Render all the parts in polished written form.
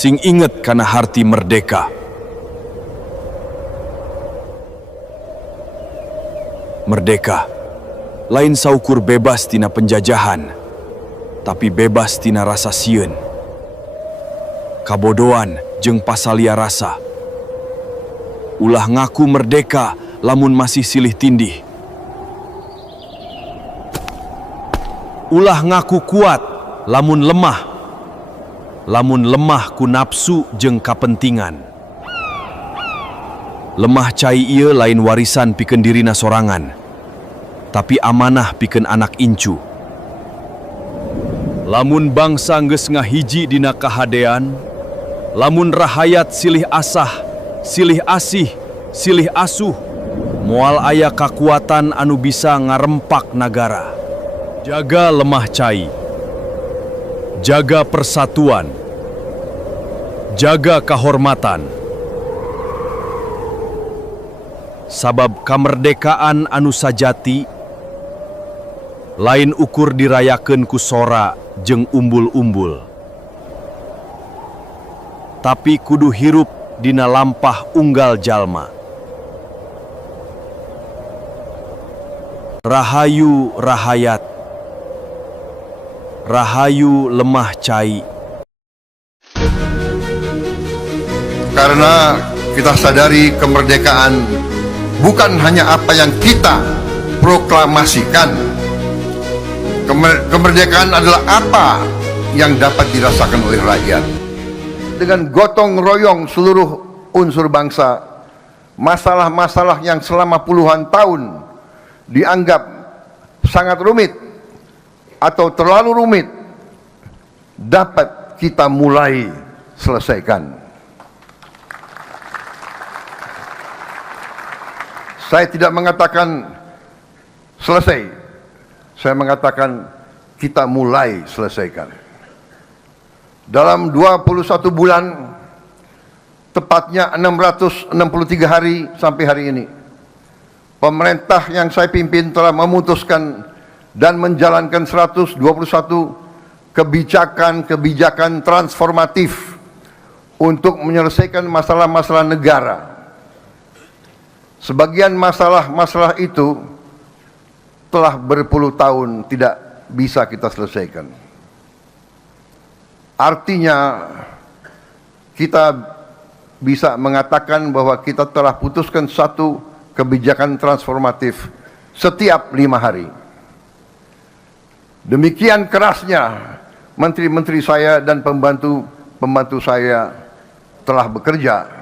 sing inget kana harti merdeka. Merdeka lain saukur bebas tina penjajahan, tapi bebas tina rasa sieun, kabodohan jeung pasalia rasa. Ulah ngaku merdeka lamun masih silih tindih. Ulah ngaku kuat lamun lemah. Lamun lemah ku nafsu jeung kapentingan. Lemah cai ieu lain warisan pikeun dirina sorangan, tapi amanah pikeun anak incu. Lamun bangsa geus ngahiji dina kahadean, lamun rahayat silih asah, silih asih, silih asuh, moal aya kakuatan anu bisa ngarempak nagara. Jaga lemah cai, jaga persatuan, jaga kehormatan. Sabab kamerdekaan anu sajati lain ukur dirayakeun ku sora jeung umbul-umbul, tapi kudu hirup dina lampah unggal jalma. Rahayu rahayat, rahayu lemah cai. Karena kita sadari kemerdekaan bukan hanya apa yang kita proklamasikan. Kemerdekaan adalah apa yang dapat dirasakan oleh rakyat. Dengan gotong royong seluruh unsur bangsa, masalah-masalah yang selama puluhan tahun dianggap sangat rumit atau terlalu rumit dapat kita mulai selesaikan. Saya tidak mengatakan selesai, saya mengatakan kita mulai selesaikan. Dalam 21 bulan, tepatnya 663 hari sampai hari ini, pemerintah yang saya pimpin telah memutuskan dan menjalankan 121 kebijakan transformatif untuk menyelesaikan masalah-masalah negara. Sebagian masalah-masalah itu telah berpuluh tahun tidak bisa kita selesaikan. Artinya kita bisa mengatakan bahwa kita telah putuskan satu kebijakan transformatif setiap 5 hari. Demikian kerasnya menteri-menteri saya dan pembantu-pembantu saya telah bekerja.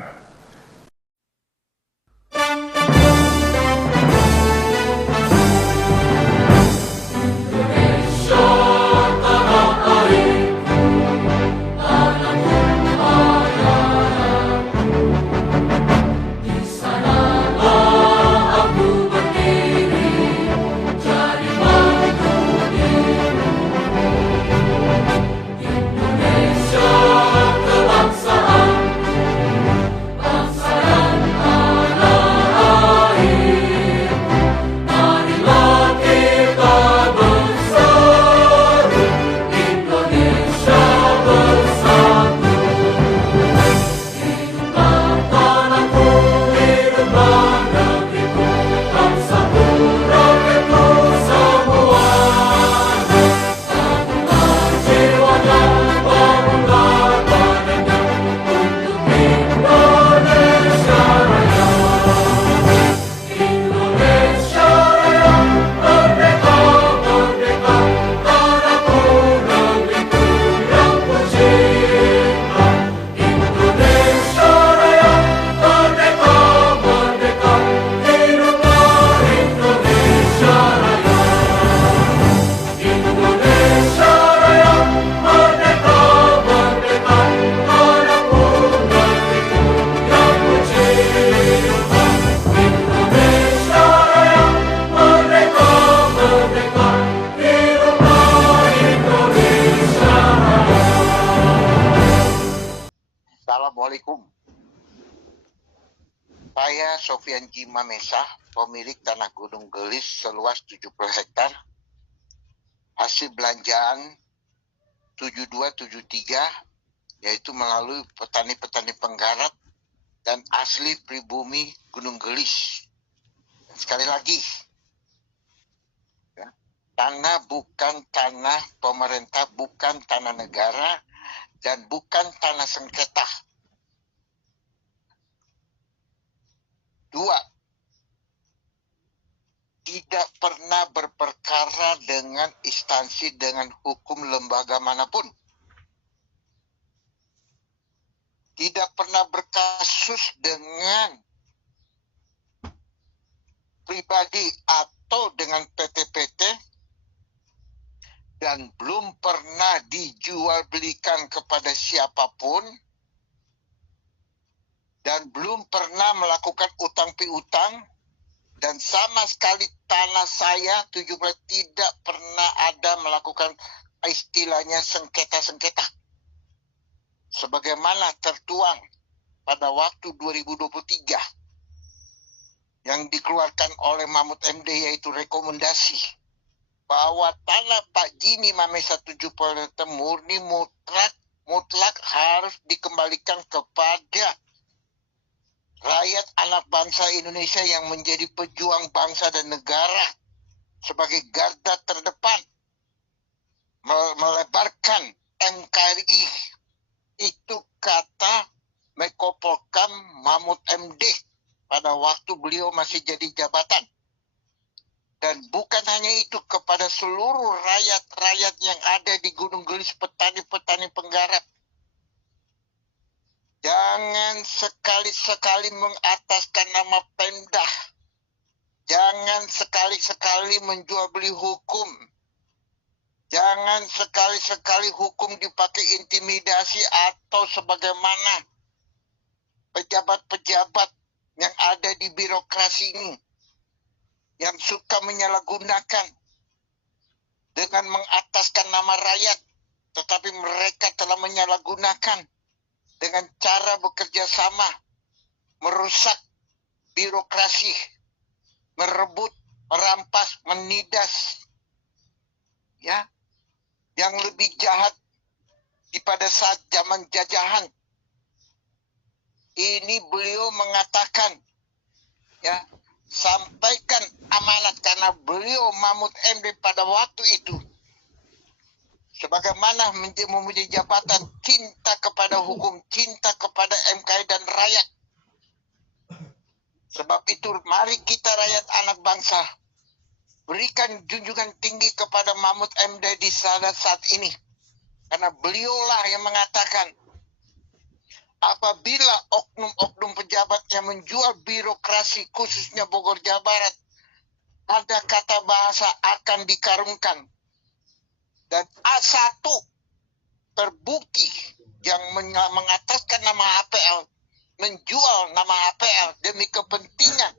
Assalamualaikum. Saya Sofian J. Mamesa, pemilik tanah Gunung Gelis seluas 70 hektar. Hasil belanjaan 7273 yaitu melalui petani-petani penggarap dan asli pribumi Gunung Gelis. Sekali lagi, ya, tanah bukan tanah pemerintah, bukan tanah negara, dan bukan tanah sengketa. Dua, tidak pernah berperkara dengan instansi dengan hukum lembaga manapun. Tidak pernah berkasus dengan pribadi atau dengan PT-PT, dan belum pernah dijual belikan kepada siapapun, dan belum pernah melakukan utang piutang, dan sama sekali tanah saya 17 tidak pernah ada melakukan istilahnya sengketa-sengketa. Sebagaimana tertuang pada waktu 2023 yang dikeluarkan oleh Mahmud MD, yaitu rekomendasi bahwa tanah Pak Jimmy Mamesa 70 murni mutlak harus dikembalikan kepada rakyat anak bangsa Indonesia yang menjadi pejuang bangsa dan negara sebagai garda terdepan melebarkan NKRI. Itu kata Menko Polhukam Mahmud MD pada waktu beliau masih jadi jabatan. Dan bukan hanya itu, kepada seluruh rakyat-rakyat yang ada di Gunung Gelis, petani-petani penggarap, jangan sekali-sekali mengataskan nama Pemda. Jangan sekali-sekali menjual beli hukum. Jangan sekali-sekali hukum dipakai intimidasi atau sebagaimana pejabat-pejabat yang ada di birokrasi ini yang suka menyalahgunakan dengan mengataskan nama rakyat, tetapi mereka telah menyalahgunakan dengan cara bekerja sama, merusak birokrasi, merebut, merampas, menindas. Ya, yang lebih jahat di pada saat zaman jajahan. Ini beliau mengatakan, ya, sampaikan amanat, karena beliau Mahmud MD pada waktu itu sebagaimana memuji jabatan, cinta kepada hukum, cinta kepada MKI dan rakyat. Sebab itu mari kita rakyat anak bangsa berikan junjungan tinggi kepada Mahmud MD di saat ini. Karena beliaulah yang mengatakan, apabila oknum-oknum pejabat yang menjual birokrasi khususnya Bogor Jawa Barat, ada kata bahasa akan dikarungkan. Dan A1 terbukti yang mengataskan nama HPL, menjual nama HPL demi kepentingan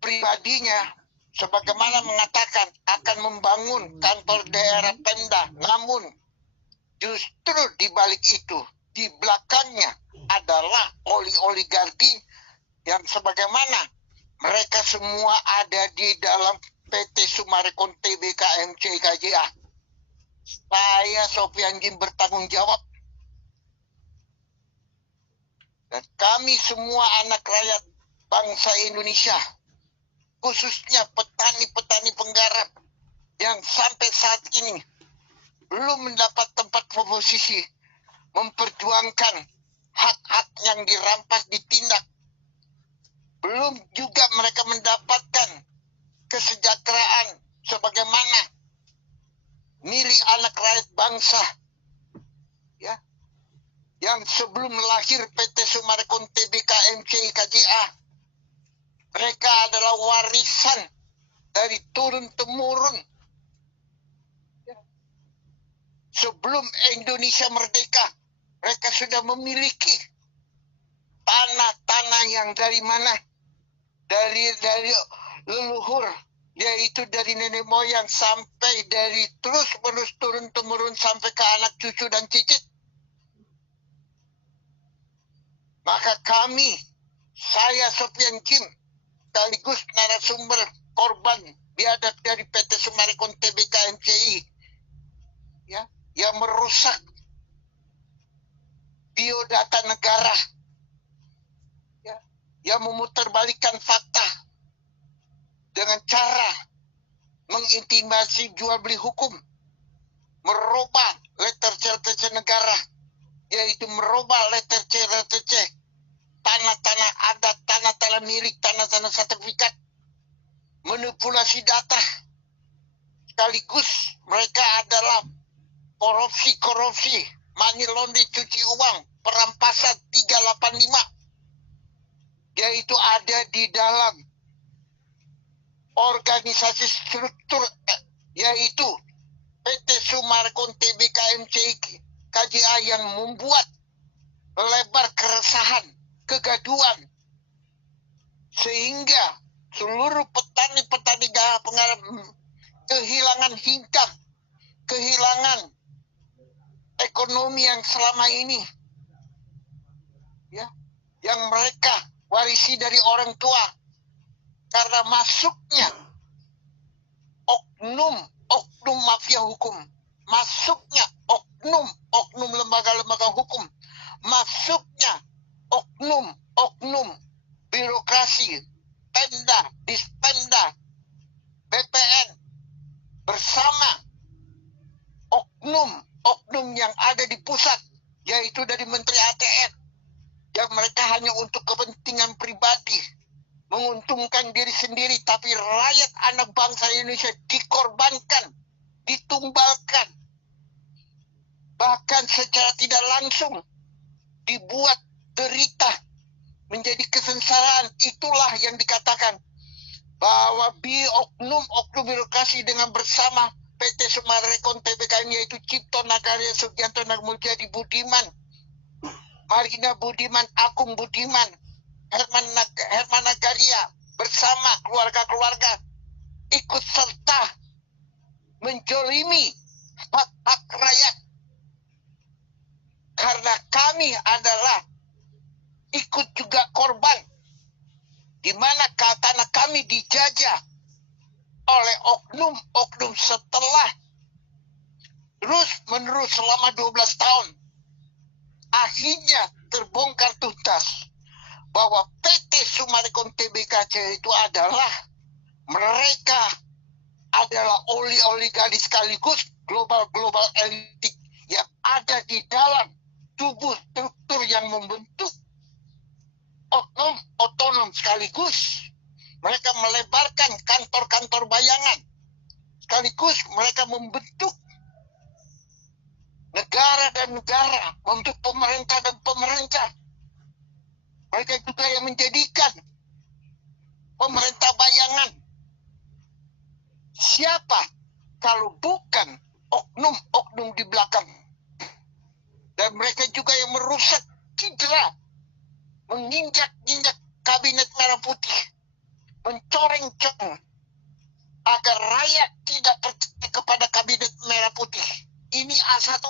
pribadinya, sebagaimana mengatakan akan membangun kantor daerah Pemda. Namun justru di balik itu, di belakangnya adalah oligarki yang sebagaimana mereka semua ada di dalam PT Summarecon Tbk MC KJA. Saya Sofian Jim bertanggung jawab. Dan kami semua anak rakyat bangsa Indonesia, khususnya petani-petani penggarap yang sampai saat ini belum mendapat tempat posisi memperjuangkan hak-hak yang dirampas, ditindak. Belum juga mereka mendapatkan kesejahteraan sebagaimana milik anak rakyat bangsa, ya, yang sebelum lahir PT Summarecon Tbk MC KJA, mereka adalah warisan dari turun-temurun. Sebelum Indonesia merdeka, mereka sudah memiliki tanah-tanah yang dari mana? Dari leluhur, yaitu dari nenek moyang sampai dari terus-menerus turun-temurun sampai ke anak cucu dan cicit. Maka kami, saya Sofian Jim, sekaligus narasumber korban biadab dari PT Summarecon Tbk MCI, ya, yang merusak biodata negara, ya, yang memutarbalikkan fakta dengan cara mengintimidasi jual beli hukum, merubah letter C negara, yaitu merubah letter C tanah-tanah adat, tanah-tanah milik, tanah-tanah sertifikat, manipulasi data, sekaligus mereka adalah korupsi, money laundering, cuci uang, perampasan 385, yaitu ada di dalam organisasi struktur, yaitu PT Sumarekon TBKMC KJA, yang membuat lebar keresahan, kegaduhan, sehingga seluruh petani-petani pengarap kehilangan income, kehilangan ekonomi yang selama ini, ya, yang mereka warisi dari orang tua, karena masuknya oknum mafia hukum, masuknya oknum lembaga-lembaga hukum, masuknya oknum birokrasi, Pemda, Dispenda, BPN, bersama oknum yang ada di pusat, yaitu dari Menteri ATR, yang mereka hanya untuk kepentingan pribadi, menguntungkan diri sendiri, tapi rakyat anak bangsa Indonesia dikorbankan, ditumbalkan, bahkan secara tidak langsung dibuat derita, menjadi kesengsaraan. Itulah yang dikatakan bahwa oknum birokrasi dengan bersama PT Sumarekon TBKM, yaitu Cipto Nagarya, Sugianto Nagmuljadi Budiman, Marina Budiman, Agung Budiman, Herman Nagaria, bersama keluarga-keluarga ikut serta menjolimi hak-hak rakyat, karena kami adalah ikut juga korban, di mana tanah kami dijajah oleh oknum setelah terus-menerus selama 12 tahun. Akhirnya terbongkar tuntas bahwa PT Sumarekon TBKC itu adalah, mereka adalah oligarki sekaligus global elitik yang ada di dalam tubuh struktur yang membentuk oknum otonom, sekaligus mereka melebarkan kantor-kantor bayangan, sekaligus mereka membentuk negara dan negara, membentuk pemerintah dan pemerintah. Mereka juga yang menjadikan pemerintah bayangan. Siapa kalau bukan oknum di belakang? Dan mereka juga yang merusak citra, menginjak-injak kabinet merah putih, mencoreng-coreng agar rakyat tidak percaya kepada kabinet merah putih. Ini A1.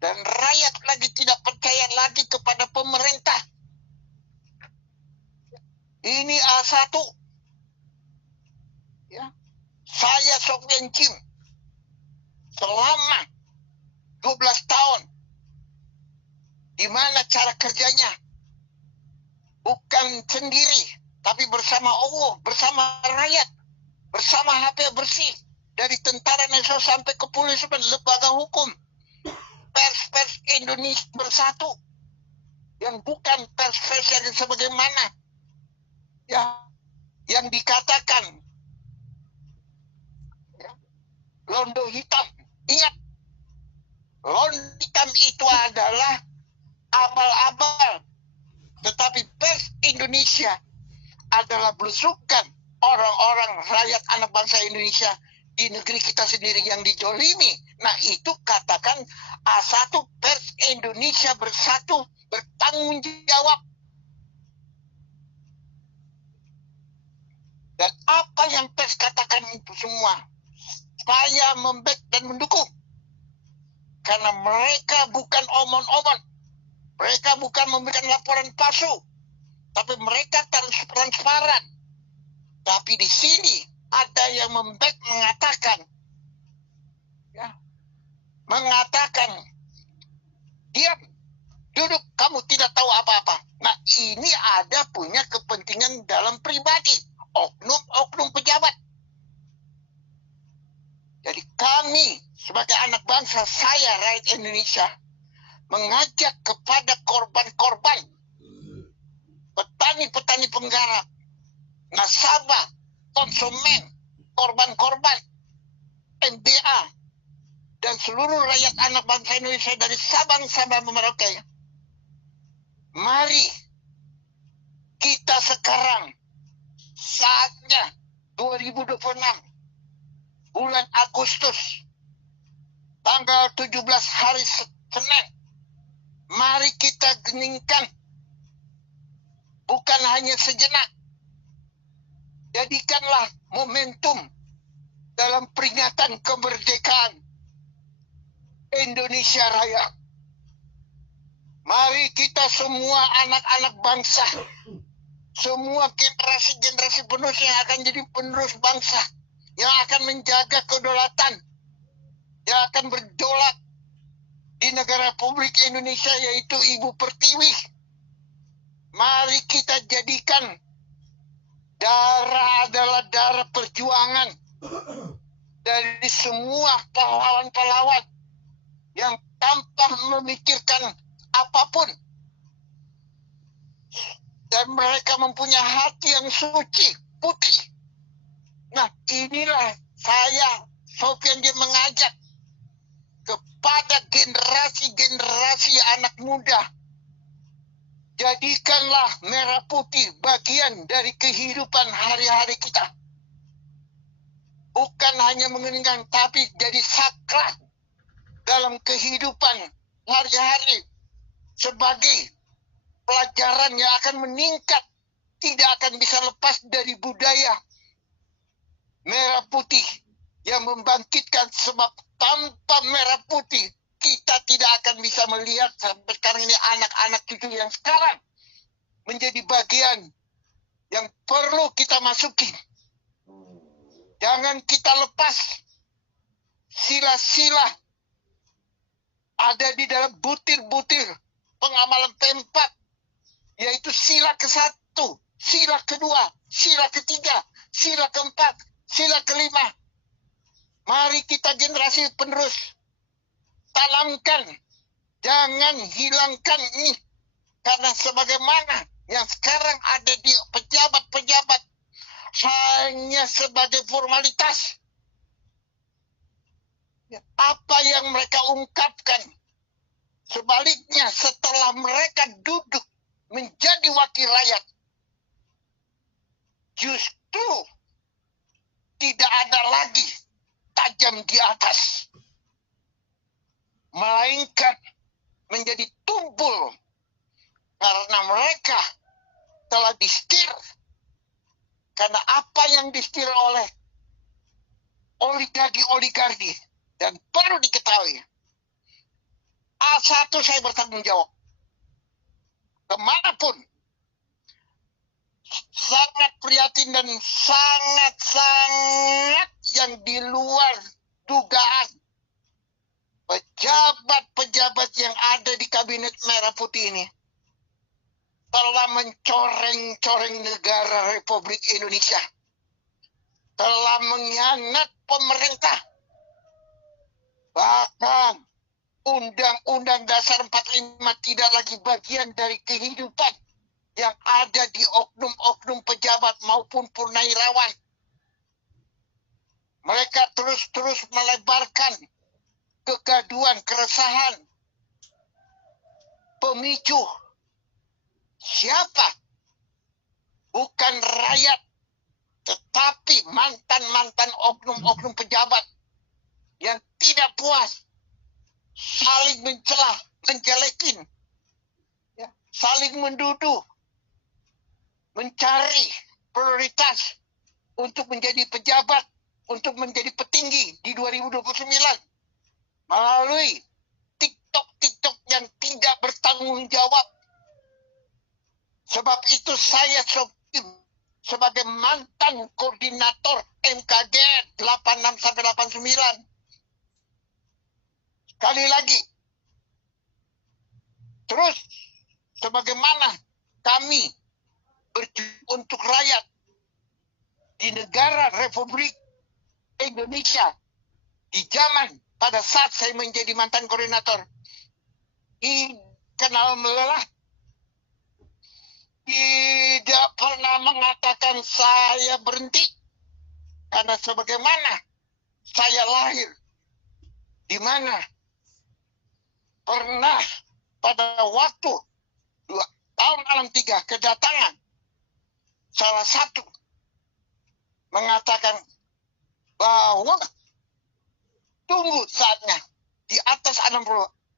Dan rakyat lagi tidak percaya lagi kepada pemerintah. Ini A1. Ya. Saya Sofyan Jim selama 12 tahun, di mana cara kerjanya bukan sendiri, tapi bersama Allah, bersama rakyat, bersama HP bersih, dari tentara nasional sampai kepolisian, lembaga hukum, pers Indonesia bersatu, yang bukan pers yang sebagaimana yang dikatakan londo hitam. Ingat, londo hitam itu adalah abal-abal, tetapi pers Indonesia adalah belusukan orang-orang rakyat anak bangsa Indonesia di negeri kita sendiri yang dijolimi. Nah, itu katakan A1, pers Indonesia bersatu, bertanggung jawab. Dan apa yang pers katakan itu semua, saya memback dan mendukung. Karena mereka bukan omon-omon, mereka bukan memberikan laporan palsu, tapi mereka transparan. Tapi di sini ada yang memback mengatakan diam, Duduk, kamu tidak tahu apa-apa. Nah, ini ada punya kepentingan dalam pribadi. Oknum-oknum pejabat. Jadi kami sebagai anak bangsa, saya rakyat Indonesia, mengajak kepada korban-korban, petani-petani penggarap, nasabah, konsumen, korban-korban, MBA, dan seluruh rakyat anak bangsa Indonesia dari Sabang sampai Merauke. Mari kita sekarang, saatnya 2026, bulan Agustus, tanggal 17 hari Senin, mari kita geningkan, bukan hanya sejenak. Jadikanlah momentum dalam peringatan kemerdekaan Indonesia Raya. Mari kita semua anak-anak bangsa, semua generasi-generasi penerus yang akan jadi penerus bangsa, yang akan menjaga kedaulatan, yang akan berdaulat di negara Republik Indonesia, yaitu Ibu Pertiwi. Mari kita jadikan darah adalah darah perjuangan dari semua pahlawan-pahlawan yang tanpa memikirkan apapun, dan mereka mempunyai hati yang suci, putih. Nah, inilah saya, Sofian J, mengajak kepada generasi-generasi anak muda, jadikanlah merah putih bagian dari kehidupan hari-hari kita. Bukan hanya mengeningkan, tapi jadi sakral dalam kehidupan hari-hari, sebagai pelajaran yang akan meningkat, tidak akan bisa lepas dari budaya merah putih yang membangkitkan. Sebab tanpa merah putih kita tidak akan bisa melihat sampai sekarang ini anak-anak cucu yang sekarang menjadi bagian yang perlu kita masuki. Jangan kita lepas sila-sila ada di dalam butir-butir pengamalan P4, yaitu sila ke-1, sila kedua, sila ketiga, sila keempat, sila kelima. Mari kita generasi penerus tanamkan, jangan hilangkan ini. Karena sebagaimana yang sekarang ada di pejabat-pejabat hanya sebagai formalitas. Apa yang mereka ungkapkan, sebaliknya setelah mereka duduk menjadi wakil rakyat, justru tidak ada lagi tajam di atas, melainkan menjadi tumpul karena mereka telah disetir. Karena apa yang disetir oleh oligarki, dan perlu diketahui, A1 saya bertanggung jawab. Kemanapun, sangat prihatin dan sangat-sangat yang di luar dugaan pejabat-pejabat yang ada di kabinet merah putih ini telah mencoreng-coreng negara Republik Indonesia, telah mengkhianat pemerintah. Bahkan Undang-Undang Dasar 45 tidak lagi bagian dari kehidupan yang ada di oknum-oknum pejabat maupun purnawirawan. Mereka terus-terus melebarkan kegaduhan, keresahan, pemicu. Siapa? Bukan rakyat, tetapi mantan-mantan oknum-oknum pejabat yang tidak puas, saling mencela, menjelekin, ya, saling menduduh, mencari prioritas untuk menjadi pejabat, untuk menjadi petinggi di 2029 melalui TikTok yang tidak bertanggung jawab. Sebab itu saya sebagai mantan koordinator MKG 86-89, sekali lagi, Terus, sebagaimana kami berjuang untuk rakyat di negara Republik Indonesia di zaman pada saat saya menjadi mantan koordinator, kenal melelah, tidak pernah mengatakan saya berhenti, karena sebagaimana saya lahir di mana pernah pada waktu 2 tahun 63 kedatangan salah satu mengatakan bahwa tunggu saatnya di atas 60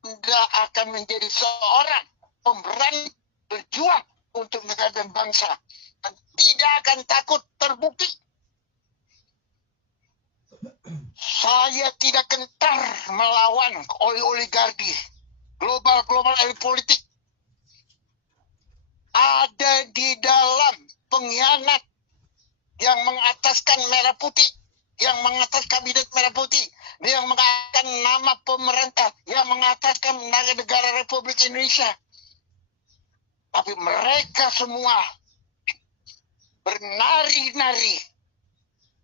Anda akan menjadi seorang pemberani berjuang untuk negara dan bangsa dan tidak akan takut terbukti. Saya tidak gentar melawan oligarki, global elit politik. Ada di dalam pengkhianat yang mengataskan merah putih, yang mengatas kabinet merah putih, yang mengataskan nama pemerintah, yang mengataskan negara Republik Indonesia. Tapi mereka semua bernari-nari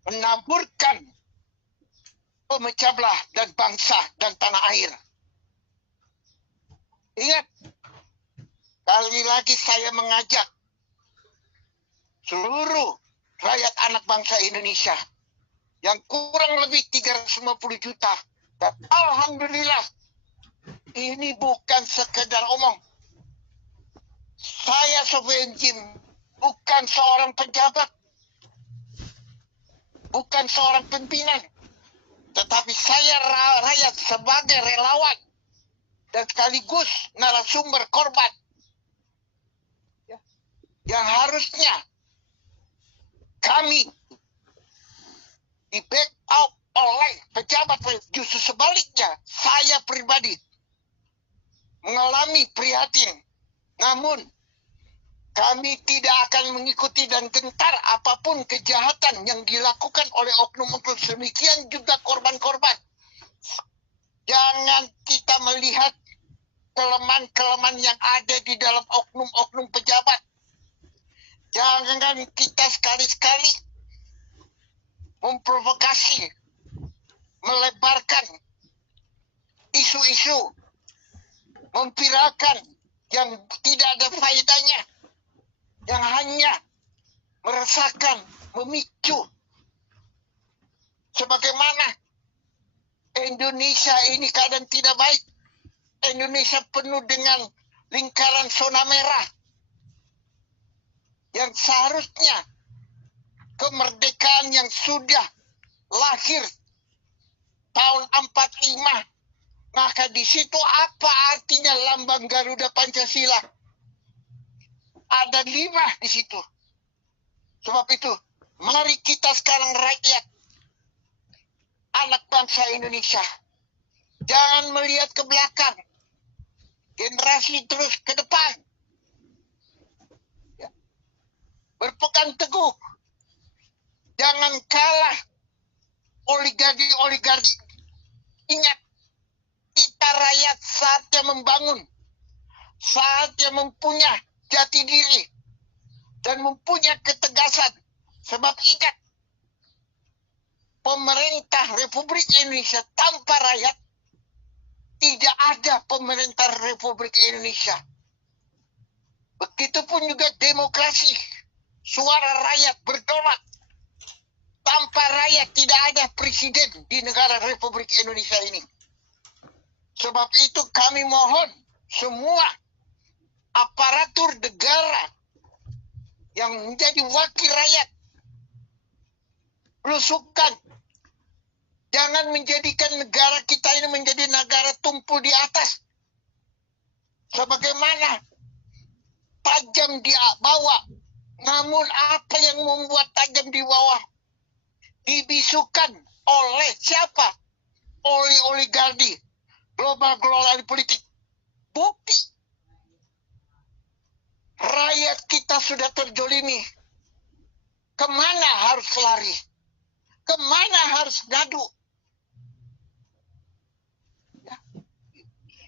menaburkan pemecah belah dan bangsa dan tanah air. Ingat, kali lagi saya mengajak seluruh rakyat anak bangsa Indonesia yang kurang lebih 350 juta. Dan alhamdulillah, ini bukan sekedar omong. Saya Sofian Jim bukan seorang pejabat, bukan seorang pimpinan, tetapi saya rakyat sebagai relawan dan sekaligus narasumber korban yang harusnya kami di backup oleh pejabat. Justru sebaliknya, saya pribadi mengalami prihatin. Namun, kami tidak akan mengikuti dan gentar apapun kejahatan yang dilakukan oleh oknum-oknum, demikian juga korban-korban. Jangan kita melihat kelemahan-kelemahan yang ada di dalam oknum-oknum pejabat. Jangan kita sekali-sekali memprovokasi, melebarkan isu-isu, memviralkan yang tidak ada faedahnya, yang hanya meresahkan, memicu. Sebagaimana Indonesia ini keadaan tidak baik. Indonesia penuh dengan lingkaran zona merah. Yang seharusnya kemerdekaan yang sudah lahir tahun 45. Maka di situ apa artinya lambang Garuda Pancasila? Ada 5 di situ. Sebab itu, mari kita sekarang rakyat, anak bangsa Indonesia, jangan melihat ke belakang, generasi terus ke depan. Ya. Berpegang teguh, jangan kalah oligarki. Ingat, kita rakyat saatnya membangun, saatnya mempunyai jati diri, dan mempunyai ketegasan. Sebab ingat, pemerintah Republik Indonesia tanpa rakyat, tidak ada pemerintah Republik Indonesia. Begitupun juga demokrasi, suara rakyat berdolat. Tanpa rakyat tidak ada presiden di negara Republik Indonesia ini. Sebab itu kami mohon semua aparatur negara yang menjadi wakil rakyat, belusukan. Jangan menjadikan negara kita ini menjadi negara tumpul di atas. Sebagaimana tajam di bawah. Namun apa yang membuat tajam di bawah? Dibisukan oleh siapa? Oleh oligarki, global politik. Bukti. Rakyat kita sudah terjolimi. Kemana harus lari? Kemana harus ngadu?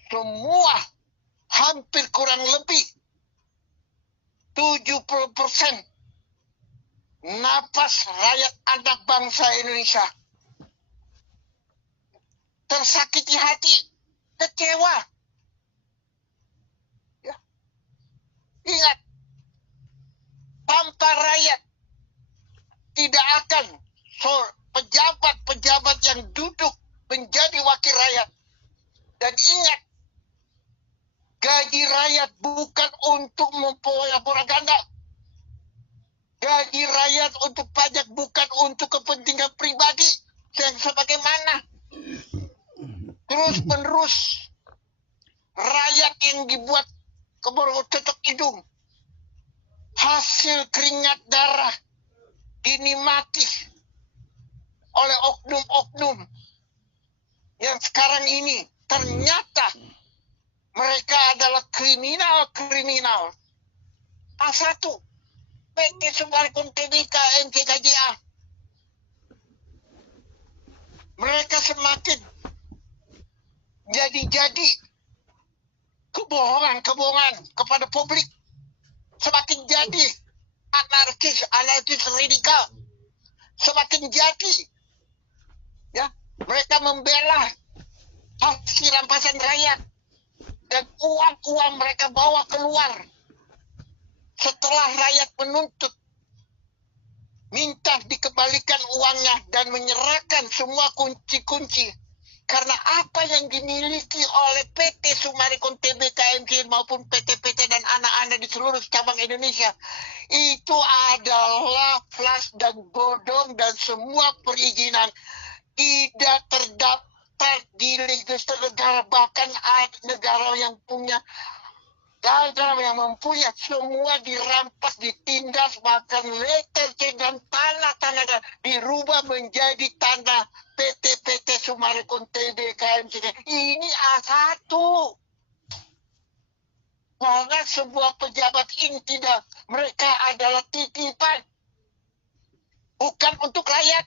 Semua hampir kurang lebih 70% napas rakyat anak bangsa Indonesia tersakiti hati, kecewa. Ya. Ingat, tanpa rakyat tidak akan pejabat-pejabat yang duduk menjadi wakil rakyat. Dan ingat, gaji rakyat bukan untuk propaganda. Gaji rakyat untuk pajak bukan untuk kepentingan pribadi. Dan sebagaimana terus-menerus rakyat yang dibuat kebertutup hidung, hasil keringat darah dinikmati oleh oknum-oknum yang sekarang ini ternyata mereka adalah kriminal-kriminal. A1, PT Summarecon Tbk NKKJA. Mereka semakin jadi kebohongan kepada publik. Semakin jadi anarkis radikal. Semakin jadi, ya, mereka membela hasil rampasan rakyat. Dan uang mereka bawa keluar setelah rakyat menuntut, minta dikembalikan uangnya dan menyerahkan semua kunci-kunci. Karena apa yang dimiliki oleh PT Summarecon Tbk MK maupun PT-PT dan anak-anak di seluruh cabang Indonesia itu adalah flash dan bodong, dan semua perizinan tidak terdaftar di register negara. Bahkan ada negara yang mempunyai semua dirampas, ditindas, bahkan letter C dan tanah dirubah menjadi tanah PT Summarecon Tbk MK. Ini A1. Karena sebuah pejabat ini tidak, mereka adalah titipan, bukan untuk rakyat.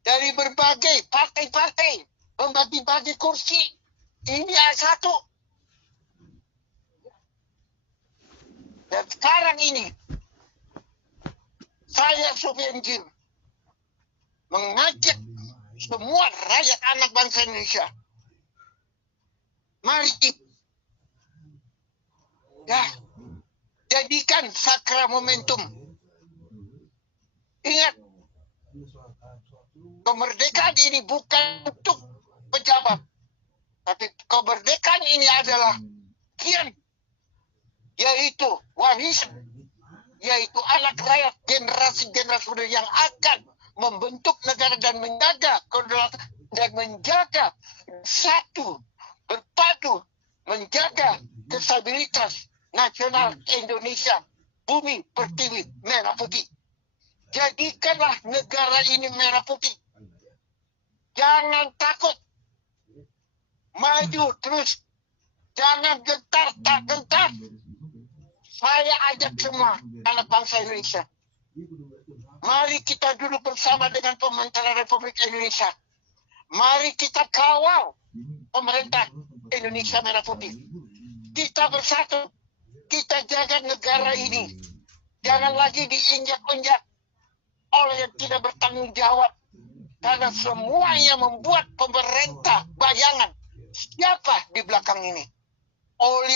Dari berbagai partai-partai membagi-bagi kursi. Ini A1. Dan sekarang ini saya Sofian Jim mengajak semua rakyat anak bangsa Indonesia, mari jadikan sakral momentum. Ingat, kemerdekaan ini bukan untuk pejabat, tapi kemerdekaan ini adalah kian, yaitu warisan, yaitu anak rakyat, generasi-generasi yang akan membentuk negara dan menjaga kedaulatan dan menjaga satu berpadu, menjaga stabilitas nasional Indonesia, bumi pertiwi merah putih. Jadikanlah negara ini merah putih. Jangan takut, maju terus, jangan gentar, tak gentar. Saya ajak semua anak bangsa Indonesia, mari kita duduk bersama dengan pemerintah Republik Indonesia. Mari kita kawal pemerintah Indonesia merah putih. Kita bersatu, kita jaga negara ini. Jangan lagi diinjak-injak oleh yang tidak bertanggung jawab. Karena semuanya membuat pemerintah bayangan siapa di belakang ini.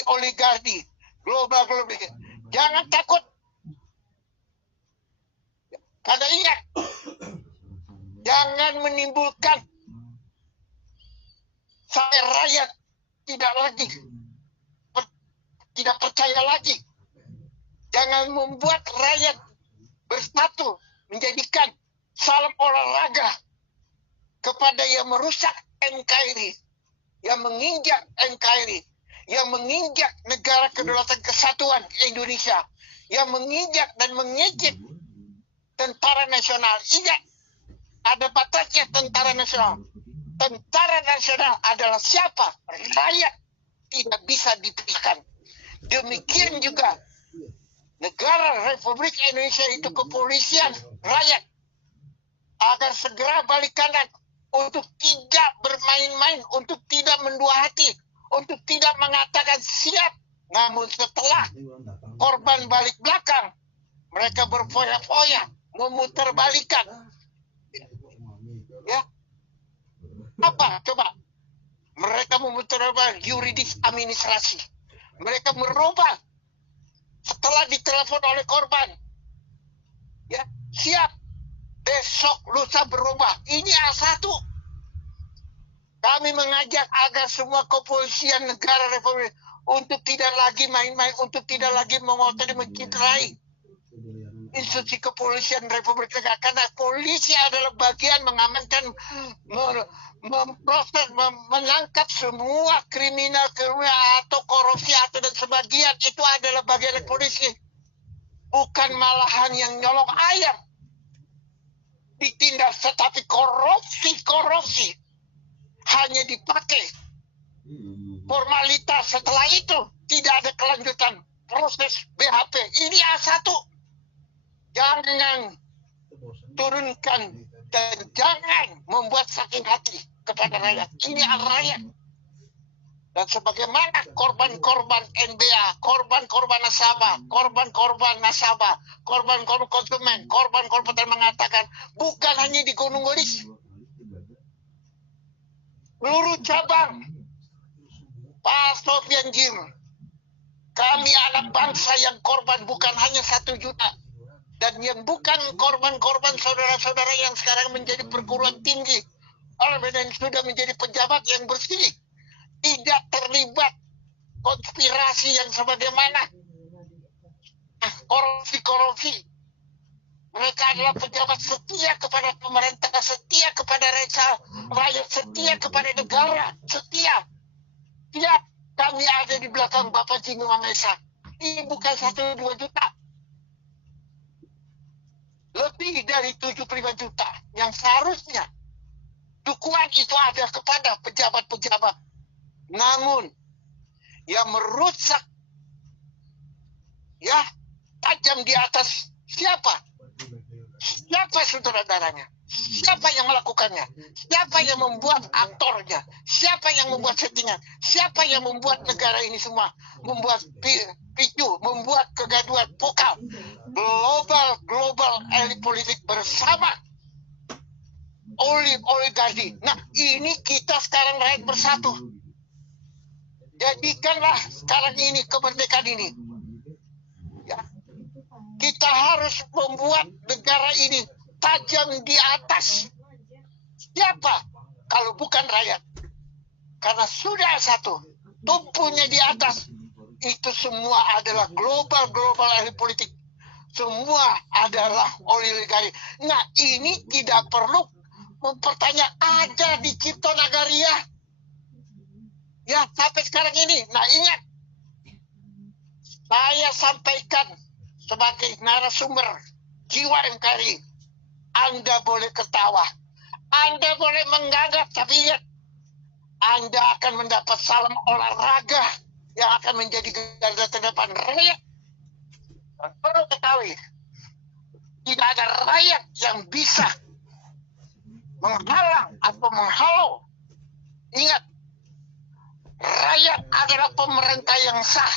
Oligarki, global. Jangan takut. Karena ingat, jangan menimbulkan sampai rakyat tidak percaya lagi. Jangan membuat rakyat bersatu, menjadikan salam olahraga kepada yang merusak NKRI, yang menginjak NKRI, yang menginjak negara kedaulatan kesatuan Indonesia, yang menginjak dan mengejek tentara nasional. Ingat, ada batasnya tentara nasional. Tentara nasional adalah siapa? Rakyat, tidak bisa dipilihkan. Demikian juga negara Republik Indonesia itu kepolisian rakyat, agar segera balik kanan untuk tidak bermain-main, untuk tidak mendua hati, untuk tidak mengatakan siap. Namun setelah korban balik belakang, mereka berfoya-foya, memutarbalikkan. Ya, apa coba? Mereka memutarbalikkan yuridis administrasi. Mereka merubah setelah ditelepon oleh korban. Ya, siap. Besok lusa berubah. Ini A1. Kami mengajak agar semua kepolisian negara Republik untuk tidak lagi main-main, untuk tidak lagi mengotori, menciderai institusi kepolisian Republik Negara. Karena polisi adalah bagian mengamankan, memproses, menangkap semua kriminal atau korupsi atau dan sebagian itu adalah bagian dari polisi. Bukan malahan yang nyolong ayam ditindak, tetapi korupsi hanya dipakai formalitas. Setelah itu tidak ada kelanjutan proses BHP. Ini A1. Jangan turunkan dan jangan membuat sakit hati kepada rakyat. Ini rakyat. Dan sebagaimana korban-korban NBA, korban-korban nasabah, korban-korban konsumen, korban-korban yang mengatakan bukan hanya di Gunung Gelis, seluruh cabang, Pak Sofian Jim, kami anak bangsa yang korban bukan hanya 1 juta. Dan yang bukan korban-korban saudara-saudara yang sekarang menjadi perguruan tinggi, dan sudah menjadi pejabat yang bersih, tidak terlibat konspirasi yang sebagaimana korupsi. Mereka adalah pejabat setia kepada pemerintah, setia kepada rakyat, setia kepada negara, setia. Siap, kami ada di belakang Bapak Jingo Mamesa. Ini bukan 1-2 juta. Lebih dari 75 juta yang seharusnya dukungan itu ada kepada pejabat-pejabat. Namun yang merusak ya tajam di atas siapa? Siapa saudaranya? Siapa yang melakukannya? Siapa yang membuat aktornya? Siapa yang membuat settingan? Siapa yang membuat negara ini semua? Membuat picu, membuat kegaduhan vokal. Global elit politik bersama oligarki. Nah, ini kita sekarang rakyat bersatu. Jadikanlah sekarang ini kemerdekaan ini. Ya. Kita harus membuat negara ini tajam di atas. Siapa? Kalau bukan rakyat. Karena sudah satu, tumpunya di atas. Itu semua adalah global elit politik. Semua adalah oligarki. Nah, ini tidak perlu mempertanyakan ada di Cipto Nagaria. Ya, sampai sekarang ini. Nah, ingat. Saya sampaikan sebagai narasumber jiwa NKRI. Anda boleh ketawa. Anda boleh menggagap. Tapi ingat. Anda akan mendapat salam olahraga yang akan menjadi garda terdepan rakyat. Perlu ketahui, tidak ada rakyat yang bisa menghalang atau menghalau. Ingat, rakyat adalah pemerintah yang sah.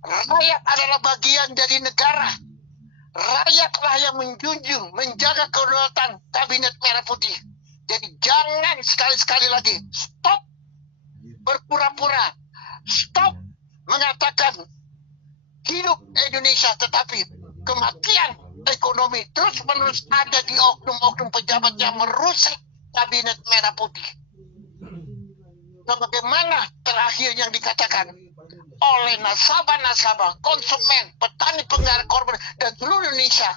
Rakyat adalah bagian dari negara. Rakyatlah yang menjunjung, menjaga kedaulatan Kabinet Merah Putih. Jadi jangan sekali-sekali lagi stop berpura-pura, stop mengatakan hidup Indonesia, tetapi kematian ekonomi terus-menerus ada di oknum-oknum pejabat yang merusak Kabinet Merah Putih. Sebagaimana terakhir yang dikatakan oleh nasabah-nasabah, konsumen, petani, penggarap, korban, dan seluruh Indonesia.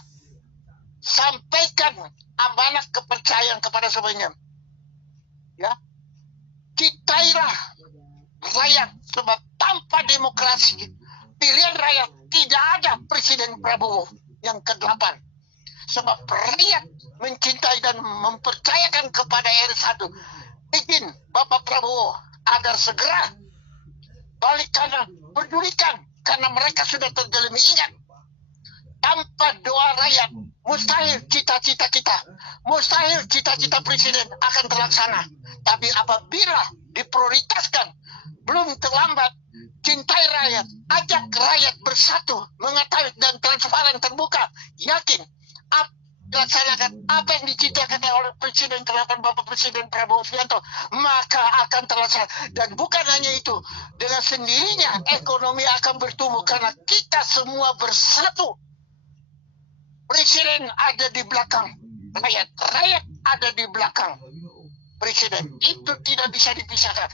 Sampaikan amanah kepercayaan kepada semuanya. Ya, cintailah rakyat, sebab tanpa demokrasi, pilihan rakyat tidak ada Presiden Prabowo yang ke-8. Sebab rakyat mencintai dan mempercayakan kepada R1. Izin Bapak Prabowo agar segera balik kanan, pedulikan, karena mereka sudah tergelimi. Ingat, tanpa doa rakyat, Mustahil cita-cita kita, mustahil cita-cita presiden akan terlaksana. Tapi apabila diprioritaskan, belum terlambat, cintai rakyat, ajak rakyat bersatu, mengetahui dan transparan terbuka, yakin, laksanakan apa yang diciptakan oleh Presiden Kelatan Bapak Presiden Prabowo Subianto, maka akan terlaksana. Dan bukan hanya itu, dengan sendirinya ekonomi akan bertumbuh karena kita semua bersatu. Presiden ada di belakang rakyat, rakyat ada di belakang presiden. Itu tidak bisa dipisahkan.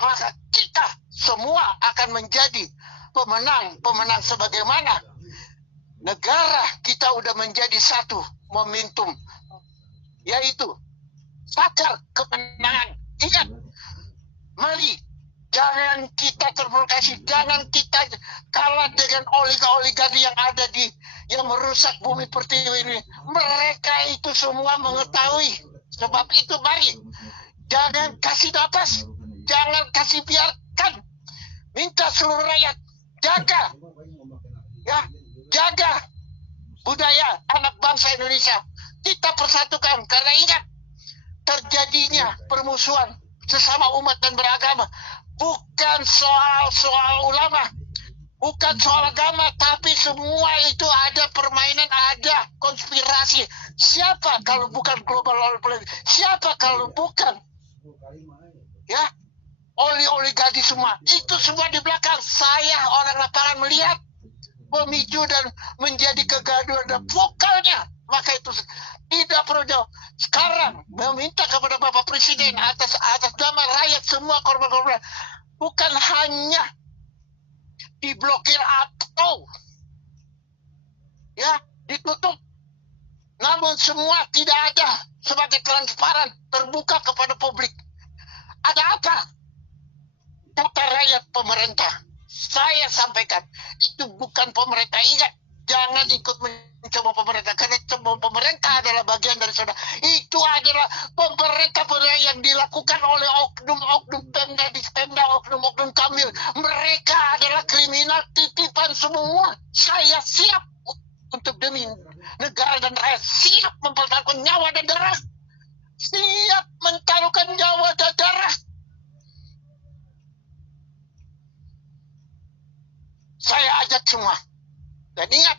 Maka kita semua akan menjadi pemenang sebagaimana negara kita udah menjadi satu momentum, yaitu sakar kemenangan. Ingat, mari jangan kita terprovokasi, jangan kita kalah dengan oligarki yang ada yang merusak bumi pertiwi ini. Mereka itu semua mengetahui. Sebab itu mari jangan kasih nafas, jangan kasih biarkan. Minta seluruh rakyat jaga, ya, jaga budaya anak bangsa Indonesia. Kita persatukan karena ingat, terjadinya permusuhan sesama umat dan beragama bukan soal ulama, bukan soal agama, tapi semua itu ada permainan, ada konspirasi. Siapa kalau bukan global oligarki? Siapa kalau bukan, ya, oligarki semua? Itu semua di belakang. Saya orang lapangan melihat pemicu dan menjadi kegaduhan dan vokalnya. Maka itu tidak perlu jauh. Sekarang meminta kepada Bapak Presiden atas nama rakyat semua korban-korban, bukan hanya diblokir atau ya ditutup, namun semua tidak ada sebagai transparan terbuka kepada publik. Ada apa? Kata rakyat pemerintah. Saya sampaikan, itu bukan pemerintah. Ingat, jangan ikut mencoba pemerintah, karena coba pemerintah adalah bagian dari saudara. Itu adalah pemerintah yang dilakukan oleh oknum-oknum Pemda, oknum-oknum Kamil. Mereka adalah kriminal titipan semua. Saya siap untuk demi negara dan rakyat, siap mempertaruhkan nyawa dan darah, siap mentaruhkan nyawa dan darah. Saya ajak semua. Dan ingat,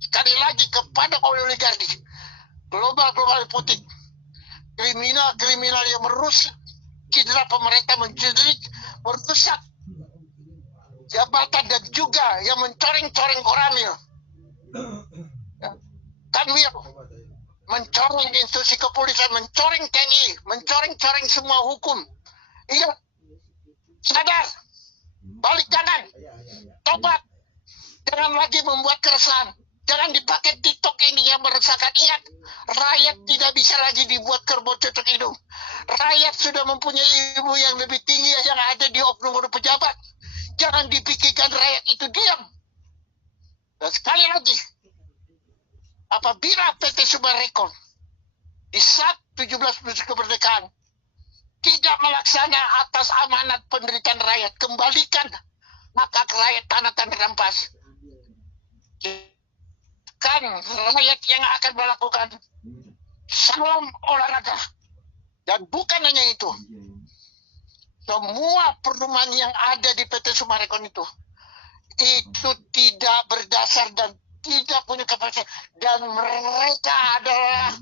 sekali lagi kepada oligarki, global politik, kriminal yang merusak citra pemerintah, merusak jabatan dan juga yang mencoreng-coreng Koramil, Kanwil, mencoreng institusi kepolisian, mencoreng TNI, mencoreng-coreng semua hukum. Ingat, sadar, balik kanan, tobat, jangan lagi membuat keresahan. Jangan dipakai TikTok ini yang meresahkan. Ingat, rakyat tidak bisa lagi dibuat kerbau tutup hidung. Rakyat sudah mempunyai ilmu yang lebih tinggi yang ada di oknum-oknum pejabat. Jangan dipikirkan rakyat itu diam. Dan sekali lagi, apabila PT Summarecon di saat 17 kemerdekaan tidak melaksana atas amanat penderitaan rakyat, kembalikan maka rakyat tanah rampas. Kan rakyat yang akan melakukan salam olahraga. Dan bukan hanya itu, semua perumahan yang ada di PT Summarecon itu tidak berdasar dan tidak punya kapasitas, dan mereka adalah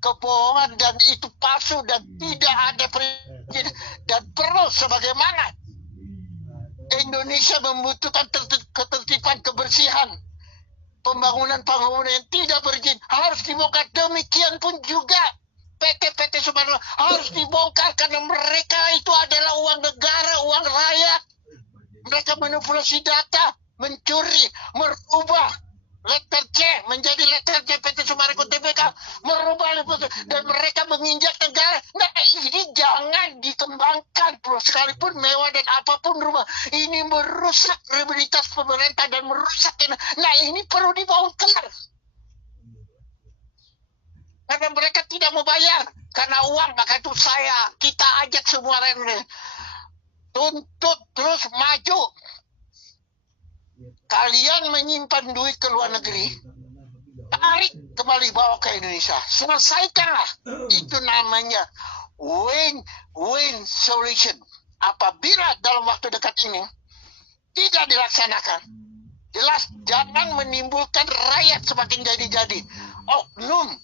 kebohongan dan itu palsu dan tidak ada perizinan. Dan perlu sebagaimana Indonesia membutuhkan ketertiban, kebersihan, pembangunan yang tidak berizin harus dibongkar. Demikian pun juga PT Summarecon harus dibongkar karena mereka itu adalah uang negara, uang rakyat. Mereka manipulasi data, mencuri, merubah letter C menjadi letter C PT Summarecon Tbk, merubah dan mereka menginjak negara. Nah, ini jangan dikembangkan, bro. Sekalipun mewah dan apapun rumah, ini merusak kredibilitas pemerintah dan merusak. Nah, ini perlu dibongkar. Karena mereka tidak mau bayar karena uang, maka itu kita ajak semua lain tuntut terus maju. Kalian menyimpan duit ke luar negeri, tarik kembali bawa ke Indonesia. Selesaikanlah. Itu namanya win-win solution. Apabila dalam waktu dekat ini tidak dilaksanakan, jelas jangan menimbulkan rakyat semakin jadi-jadi. Oknum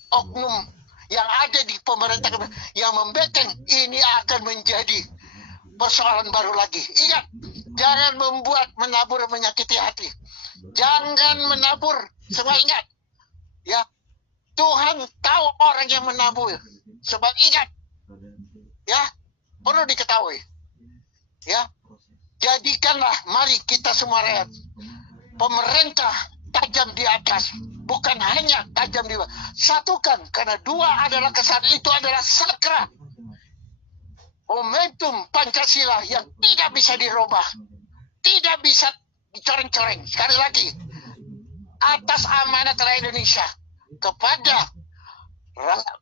yang ada di pemerintah yang membeken ini akan menjadi persoalan baru lagi. Ingat, jangan menabur menyakiti hati. Jangan menabur. Semua ingat, ya, Tuhan tahu orang yang menabur. Sebab ingat, ya, perlu diketahui, ya, jadikanlah, mari kita semua rakyat, pemerintah tajam di atas, bukan hanya tajam di bawah. Satukan, karena dua adalah kesatuan, itu adalah sakra. Momentum Pancasila yang tidak bisa dirubah, tidak bisa dicoreng-coreng. Sekali lagi, atas amanat rakyat Indonesia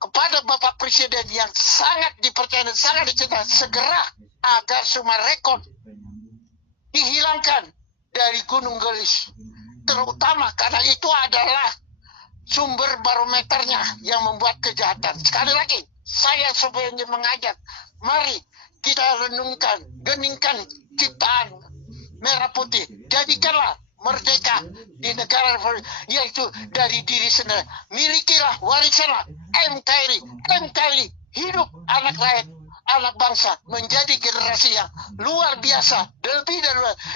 kepada Bapak Presiden yang sangat dipercaya dan sangat dicintai, segera agar semua rekod dihilangkan dari Gunung Gelis, terutama karena itu adalah sumber barometernya yang membuat kejahatan. Sekali lagi, saya sebenarnya mengajak, mari kita renungkan, geningkan ciptaan merah putih, jadikanlah merdeka di negara, yaitu dari diri sendiri. Milikilah, warisanlah NKRI hidup anak rakyat, anak bangsa, menjadi generasi yang luar biasa, lebih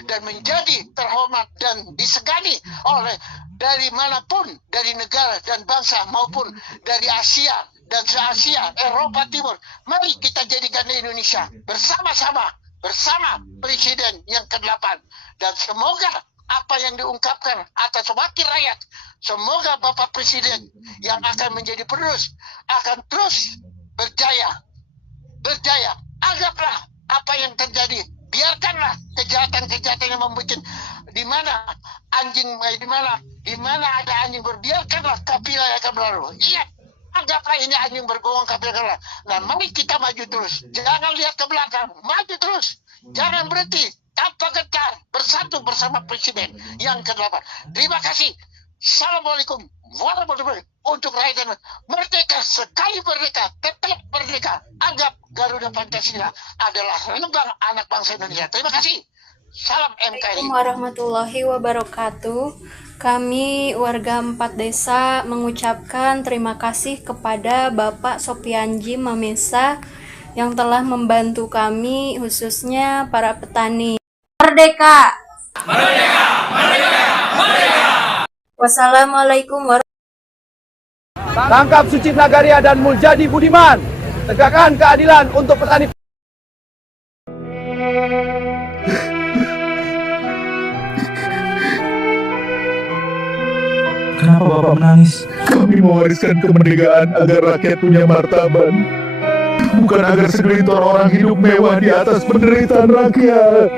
dan menjadi terhormat dan disegani oleh dari manapun, dari negara dan bangsa maupun dari Asia dan se-Asia, Eropa Timur. Mari kita jadikan Indonesia bersama-sama, bersama Presiden yang ke-8, dan semoga apa yang diungkapkan atas wakil rakyat, semoga Bapak Presiden yang akan menjadi penerus akan terus berjaya. Anggaplah apa yang terjadi, biarkanlah kejahatan-kejahatan yang membuat di mana ada anjing berbiarkanlah kapilah yang akan berlalu. Iya, anggaplah ini anjing bergowong kapilah. Nah, mari kita maju terus, jangan lihat ke belakang, maju terus, jangan berhenti, tanpa gentar, bersatu bersama Presiden yang ke-8. Terima kasih. Assalamualaikum warahmatullahi wabarakatuh. Untuk rakyat merdeka, sekali merdeka, tetap merdeka. Anggap Garuda Pancasila adalah lembang anak bangsa Indonesia. Terima kasih. Salam NKRI. Assalamualaikum warahmatullahi wabarakatuh. Kami warga 4 desa mengucapkan terima kasih kepada Bapak Sopianji Mamesa yang telah membantu kami, khususnya para petani. Merdeka! Merdeka! Merdeka! Merdeka! Wassalamualaikum warahmatullahi wabarakatuh. Tangkap Suci Nagaria dan Muljadi Budiman. Tegakkan keadilan untuk petani. Kenapa Bapak menangis? Kami mewariskan kemerdekaan agar rakyat punya martabat, bukan agar segelintir orang hidup mewah di atas penderitaan rakyat.